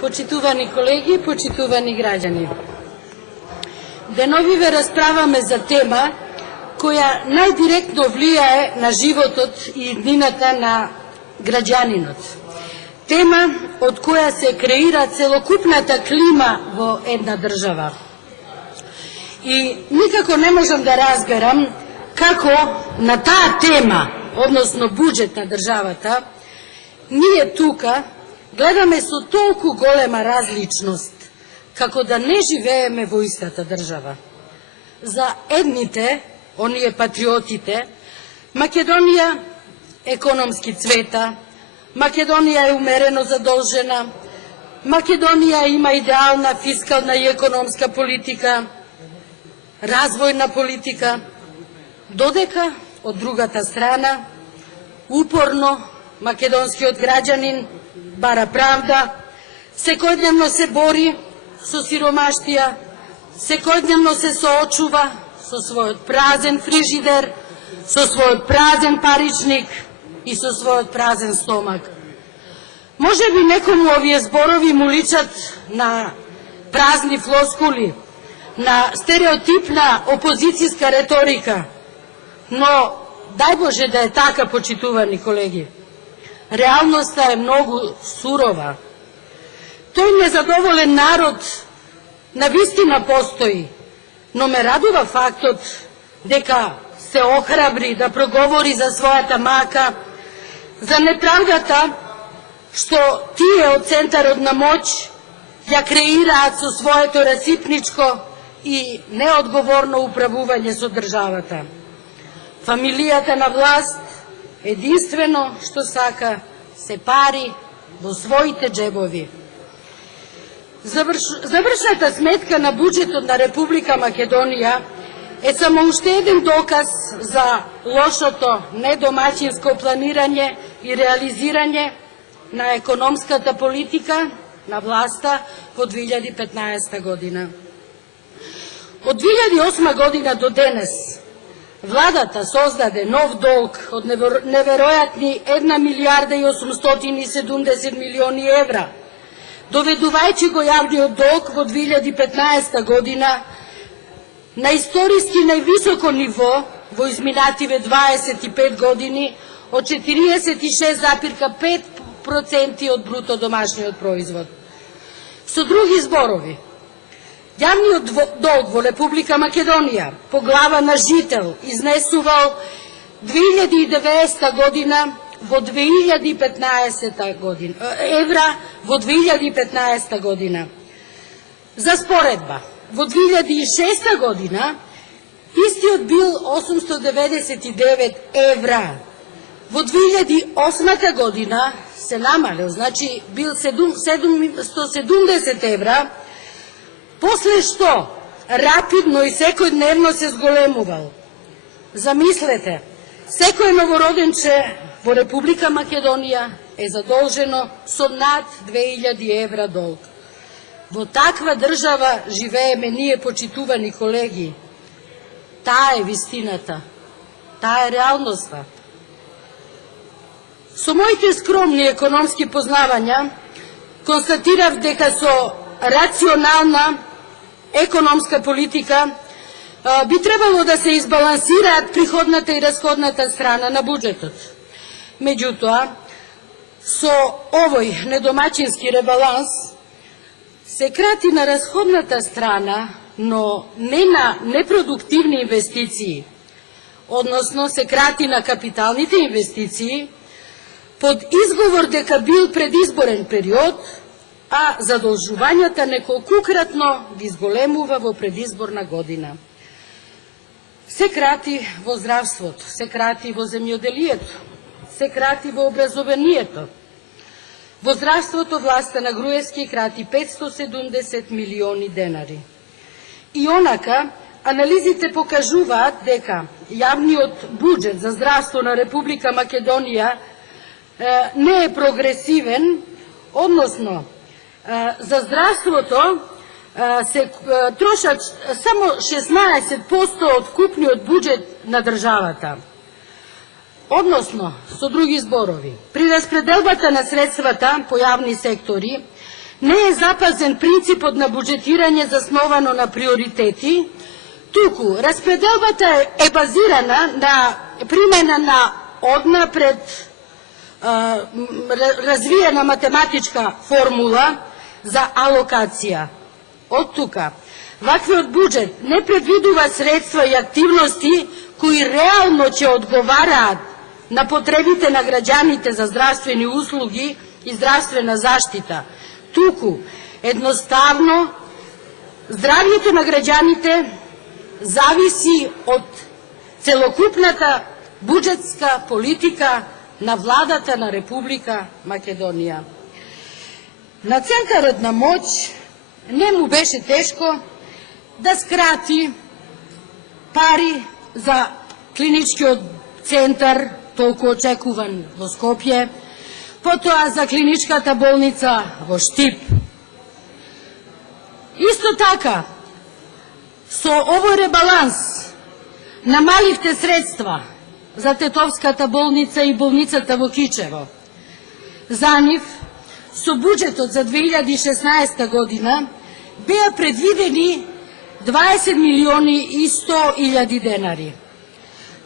Почитувани колеги, почитувани граѓани. Деновиве расправаме за тема која најдиректно влијае на животот и иднината на граѓанинот. Тема од која се креира целокупната клима во една држава. И никако не можам да разберам како на таа тема, односно буџет на државата, ние тука гледаме со толку голема различност, како да не живееме во истата држава. За едните, оние патриотите, Македонија економски цвета, Македонија е умерено задолжена, Македонија има идеална фискална и економска политика, развојна политика, додека од другата страна упорно македонскиот граѓанин бара правда, секојдневно се бори со сиромаштија, секојдневно се соочува со својот празен фрижидер, со својот празен паричник и со својот празен стомак. Може би некому овие зборови му личат на празни флоскули, на стереотипна опозицијска реторика, но дај Боже да е така, почитувани колеги. Реалноста е многу сурова. Тој незадоволен народ навистина постои, но ме радува фактот дека се охрабри да проговори за својата мака, за неправдата што тие од центарот на моќ ја креираат со своето расипничко и неодговорно управување со државата. Фамилијата на власт единствено што сака се пари во своите джебови. Завршната сметка на буџетот на Република Македонија е само уште еден доказ за лошото недомаќинско планирање и реализирање на економската политика на власта во 2015 година. Од 2008 година до денес владата создаде нов долг од неверојатни 1 милијарда и 870 милиони евра, доведувајќи го јавниот долг во 2015 година на историски највисоко ниво во изминативе 25 години од 46,5% од бруто домашниот производ. Со други зборови, јавниот долг во Република Македонија по глава на жител изнесувал 2090 година во 2015 година, евра во 2015 година. За споредба, во 2006 година истиот бил 899 евра. Во 2008 година се намалил, значи бил 770 евра, после што рапидно и секојдневно се зголемувал. Замислете, секој новороденче во Република Македонија е задолжено со над 2000 евра долг. Во таква држава живееме ние, почитувани колеги. Таа е вистината, таа е реалноста. Со моите скромни економски познавања констатирав дека со рационална економска политика би требало да се избалансираат приходната и расходната страна на буџетот. Меѓутоа, со овој недомаќински ребаланс се крати на расходната страна, но не на непродуктивни инвестиции, односно се крати на капиталните инвестиции, под изговор дека бил предизборен период, а задолжувањата неколкукратно ги зголемува во предизборна година. Се крати во здравството, се крати во земјоделието, се крати во образованието. Во здравството власта на Груевски крати 570 милиони денари. И онака, анализите покажуваат дека јавниот буџет за здравство на Република Македонија не е прогресивен, односно за здравството се трошат само 16% од купниот буџет на државата. Односно, со други зборови, при распределбата на средствата по јавни сектори, Не е запазен принципот на буџетирање засновано на приоритети, туку распределбата е базирана на примена на однапред развиена математичка формула за алокација. Од тука, ваквиот буџет не предвидува средства и активности кои реално ќе одговараат на потребите на граѓаните за здравствени услуги и здравствена заштита. Туку, едноставно, здравјето на граѓаните зависи од целокупната буџетска политика на владата на Република Македонија. На Центарот на моќ не му беше тешко да скрати пари за клиничкиот центар, толку очекуван во Скопје, потоа за клиничката болница во Штип. Исто така, со овој ребаланс намаливте средства за Тетовската болница и болницата во Кичево. За нив, со буџетот за 2016 година, беа предвидени 20 милиони и 100 илјади денари.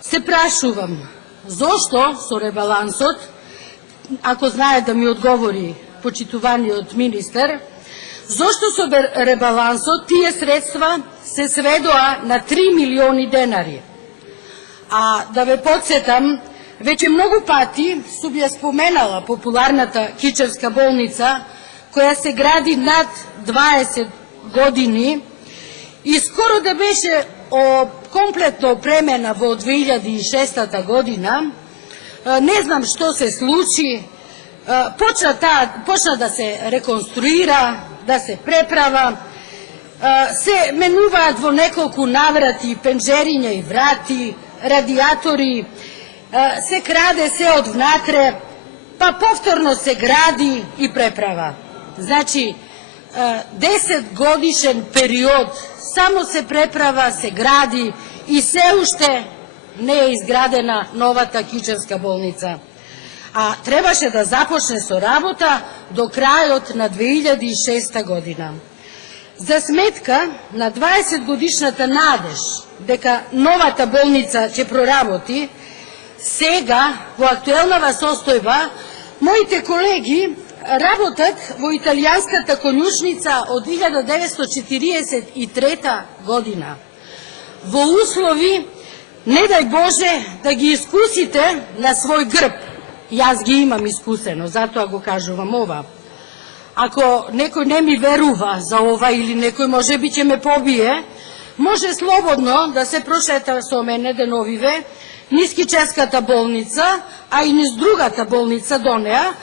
Се прашувам, зошто со ребалансот, ако знае да ми одговори почитуваниот министер, зошто со ребалансот тие средства се сведоа на 3 милиони денари? А да ве подсетам, веќе многу пати сум ја споменала популарната Кичевска болница, која се гради над 20 години и скоро да беше комплетно опремена во 2006 година. Не знам што се случи, почна да се реконструира, да се преправа, се менуваат во неколку наврати пенџериња и врати, радиатори, се краде се од внатре, па повторно се гради и преправа. Значи, 10 годишен период само се преправа, се гради и се уште не е изградена новата Кичевска болница. А требаше да започне со работа до крајот на 2006 година. За сметка на 20 годишната надеж дека новата болница ќе проработи, сега, во актуелнава состојба, моите колеги работат во италијанската конјушница од 1943 година. Во услови, не дај Боже, да ги искусите на свој грб. Јас ги имам искусено, затоа го кажувам ова. Ако некој не ми верува за ова или некој може би ќе ме побие, може слободно да се прошета со мене деновиве низ Кичевската болница, а и низ другата болница до неа,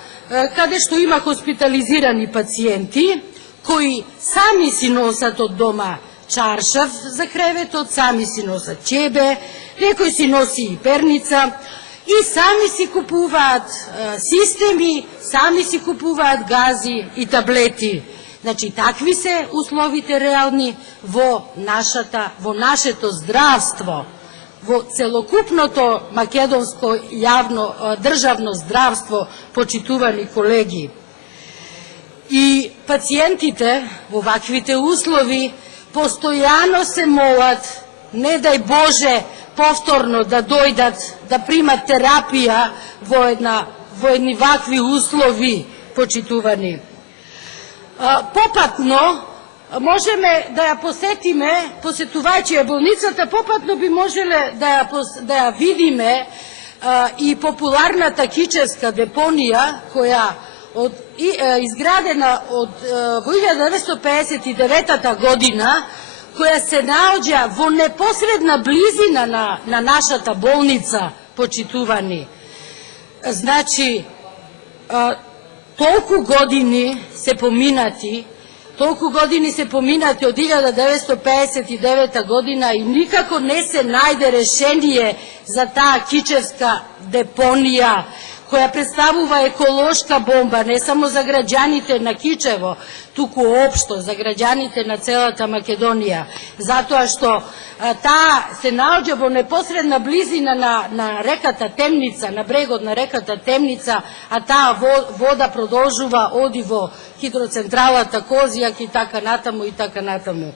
каде што има хоспитализирани пациенти, кои сами си носат од дома чаршав за креветот, сами си носат чебе, некој си носи и перница, и сами си купуваат системи, сами си купуваат гази и таблети. Значи, такви се условите реални во нашето здравство, во целокупното македонско јавно државно здравство, почитувани колеги. И пациентите во ваквите услови постојано се молат, не дај Боже, повторно да дојдат да примат терапија во едни вакви услови, почитувани. Попатно можеме да ја посетиме, посетувајќи ја болницата, попатно би можеле да ја видиме и популарната Кичевска депонија, која изградена во 1959 година, која се наоѓа во непосредна близина на нашата болница, почитувани. Значи, толку години се поминати од 1959 година и никако не се најде решение за таа Кичевска депонија, која представува еколошка бомба не само за граѓаните на Кичево, туку општо за граѓаните на целата Македонија, затоа што таа се наоѓа во непосредна близина на реката Темница, на брегот на реката Темница, а таа вода продолжува, оди во хидроцентралата Козијак и така натаму и така натаму.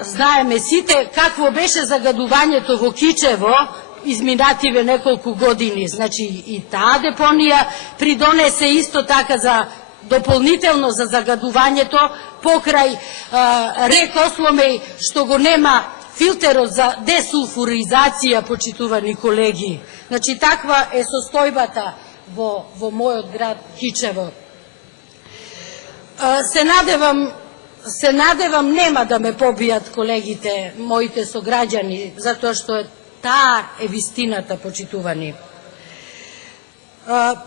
Знаеме сите какво беше загадувањето во Кичево изминативе неколку години. Значи и таа депонија придонесе исто така за дополнително за загадувањето покрај рек Осломеј, што го нема филтерот за десулфуризација, почитувани колеги. Значи таква е состојбата во мојот град Кичево. Се надевам нема да ме побијат колегите, моите сограѓани, затоа што таа е вистината, почитувани.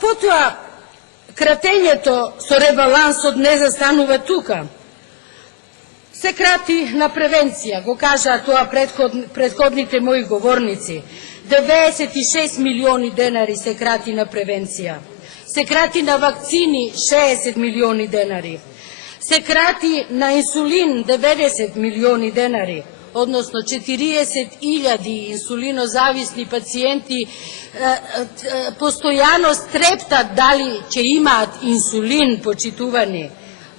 Потоа, кратењето со ребалансот не застанува тука. Се крати на превенција, го кажаа тоа претходните мои говорници. 96 милиони денари се крати на превенција. Се крати на вакцини 60 милиони денари. Се крати на инсулин 90 милиони денари, односно 40.000 инсулинозависни пациенти постојано стрептат дали ќе имаат инсулин, почитувани.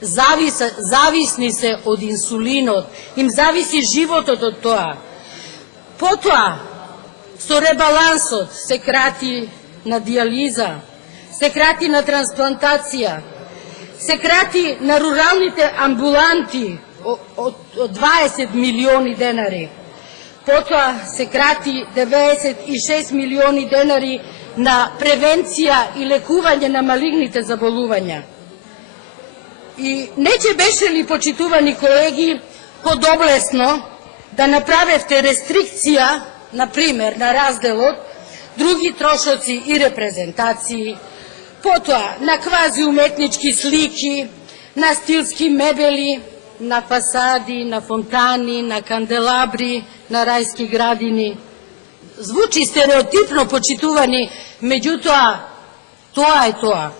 Зависни се од инсулинот, им зависи животот од тоа. Потоа, со ребалансот се крати на диализа, се крати на трансплантација, се крати на руралните амбуланти од 20 милиони денари. Потоа се крати 96 милиони денари на превенција и лекување на малигните заболувања. И не ќе беше ли, почитувани колеги, подоблесно да направевте рестрикција, например, на разделот, други трошоци и репрезентации, потоа на квази уметнички слики, на стилски мебели, на фасади, на фонтани, на канделабри, на рајски градини. Звучи стереотипно, почитувани, меѓутоа, тоа е тоа.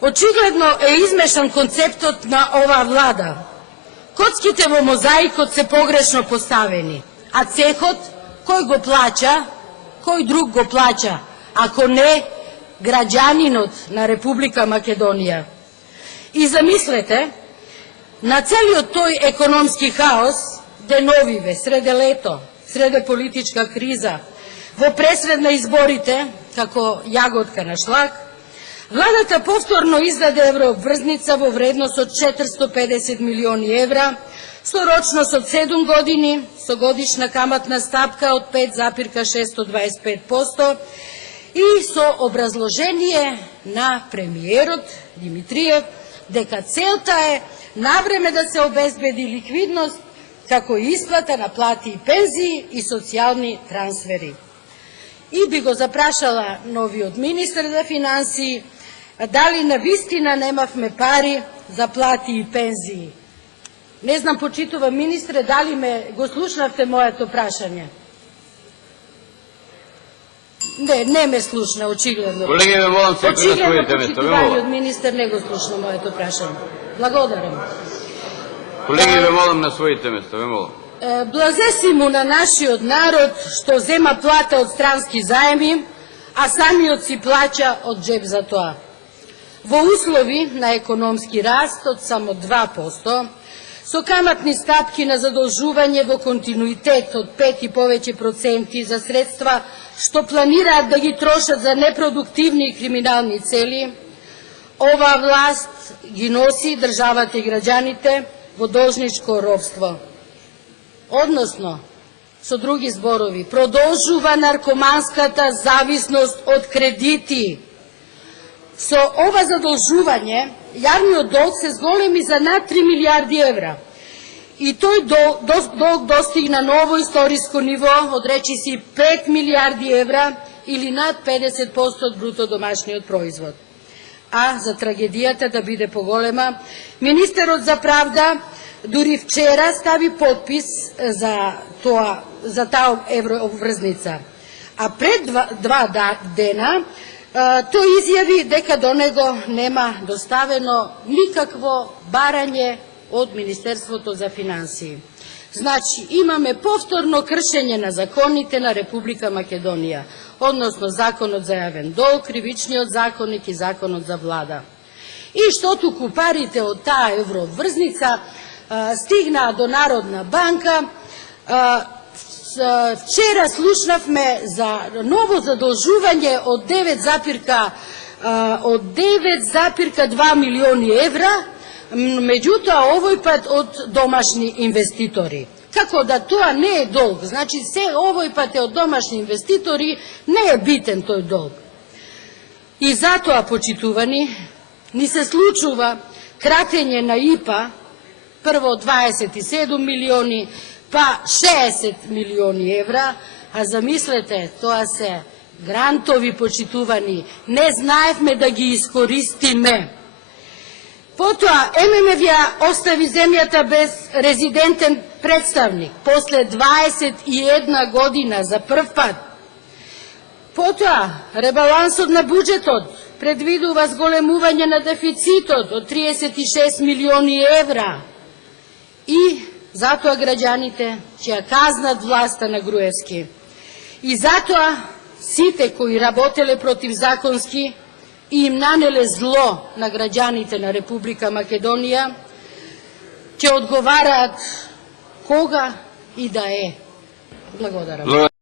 Очигледно е измешан концептот на оваа влада. Коцките во мозаикот се погрешно поставени, а цехот, кој го плаќа, кој друг го плаќа, ако не граѓанинот на Република Македонија. И замислете, на целиот тој економски хаос, деновиве, среде лето, среде политичка криза, во пресред на изборите, како јаготка на шлак, владата повторно издаде еврообврзница во вредност од 450 милиони евра, со рочност од 7 години, со годишна каматна стапка од 5,625% и со образложение на премиерот Димитриев дека целта е навреме да се обезбеди ликвидност како и исплата на плати и пензии и социјални трансфери. И би го запрашала новиот министер за финансии дали на вистина немавме пари за плати и пензии. Не знам, почитува министре, дали го слушнавте моето прашање? Не ме слушна, очигледно. Колеги, ме молам се на своите места. Почитуваниот министер не го слушна моето прашање. Благодарам. Колеги, ме молам на своите места, ме молам. Блазеси му на нашиот народ што зема плата од странски заеми, а самиот си плаќа од джеб за тоа. Во услови на економски раст од само 2%, со каматни стапки на задолжување во континуитет од 5 и повеќе проценти за средства што планираат да ги трошат за непродуктивни и криминални цели, оваа власт ги носи државата и граѓаните во должничко робство. Односно, со други зборови, продолжува наркоманската зависност од кредити. Со ова задолжување, јавниот долг се зголеми за над 3 милиарди евра. И тој долг достигна ново историско ниво од речиси 5 милиарди евра или над 50% од бруто домашниот производ. А за трагедијата да биде поголема, министерот за правда дури вчера стави подпис за таа еврообврзница. а пред два дена тој изјави дека до него нема доставено никакво барање од Министерството за финансии. Значи, имаме повторно кршење на законите на Република Македонија, односно Законот за јавен долг, Кривичниот законник и Законот за влада. И што туку парите од таа евроврзница стигнаа до Народна банка. Вчера слушнавме за ново задолжување од 9,2 милиони евра, меѓутоа овој пат од домашни инвеститори. Како да тоа не е долг, значи се овој пат е од домашни инвеститори, не е битен тој долг. И затоа, почитувани, ни се случува кратење на ИПА, прво 27 милиони, па 60 милиони евра, а замислете, тоа се грантови, почитувани, не знаевме да ги искористиме. Потоа, ММФ ја остави земјата без резидентен представник, после 21 година за прв пат. Потоа, ребалансот на буџетот предвидува зголемување на дефицитот од 36 милиони евра. И затоа граѓаните ќе ја казнат власта на Груевски. И затоа сите кои работеле противзаконски и им нанеле зло на граѓаните на Република Македонија ќе одговараат кога и да е. Благодарам.